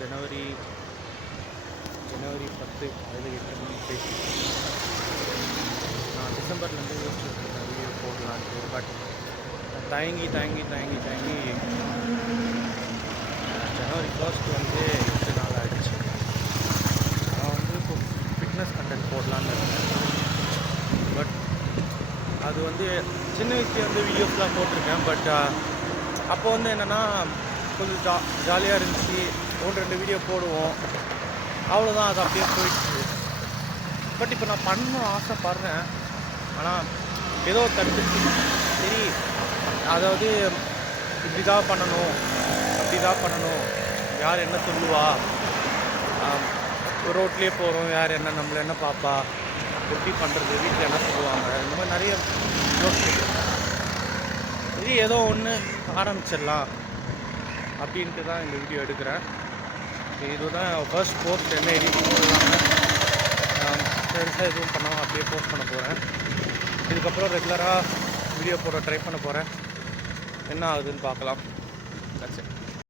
ஜனவரி 10 அதில் 8 மணிக்கு பேசிட்டு நான் டிசம்பர்லேருந்து யோசிச்சுருக்கேன் வீடியோ போடலான்ட்டு. பட் தயங்கி ஜனவரி 1 வந்து 8 நாள் ஆகிடுச்சு. நான் வந்து இப்போ ஃபிட்னஸ் கண்டென்ட் போடலான்னு இருக்கேன். பட் அது வந்து சின்ன வயசுலேயே வந்து வீடியோஸ்லாம் போட்டிருக்கேன். பட் அப்போ வந்து என்னென்னா கொஞ்சம் ஜாலியாக இருந்துச்சு. 1-2 வீடியோ போடுவோம், அவ்வளோதான். அது அப்படியே போயிடுச்சு. பட் இப்போ நான் பண்ணணும்னு ஆசைப்பட்றேன். ஆனால் ஏதோ தடுத்துச்சு. சரி, அதாவது இப்படி தான் பண்ணணும், அப்படி தான் பண்ணணும், யார் என்ன சொல்லுவா, ரோட்லேயே போகிறோம், யார் என்ன நம்மளை என்ன பார்ப்பா, எப்படி பண்ணுறது, வீட்டில் என்ன சொல்லுவாங்க, இந்த மாதிரி நிறைய யோசிச்சுருக்கேன். சரி, ஏதோ ஒன்று ஆரம்பிச்சிடலாம் அப்படின்ட்டு தான் இந்த வீடியோ எடுக்கிறேன். இதுதான் ஃபர்ஸ்ட் போஸ்ட். என்ன எடிட்டிங்கும் இல்லாமல் பெருசாக எதுவும் பண்ணாமல் அப்படியே போஸ்ட் பண்ண போகிறேன். இதுக்கப்புறம் ரெகுலராக வீடியோ போட ட்ரை பண்ண போகிறேன். என்ன ஆகுதுன்னு பார்க்கலாம். That's it.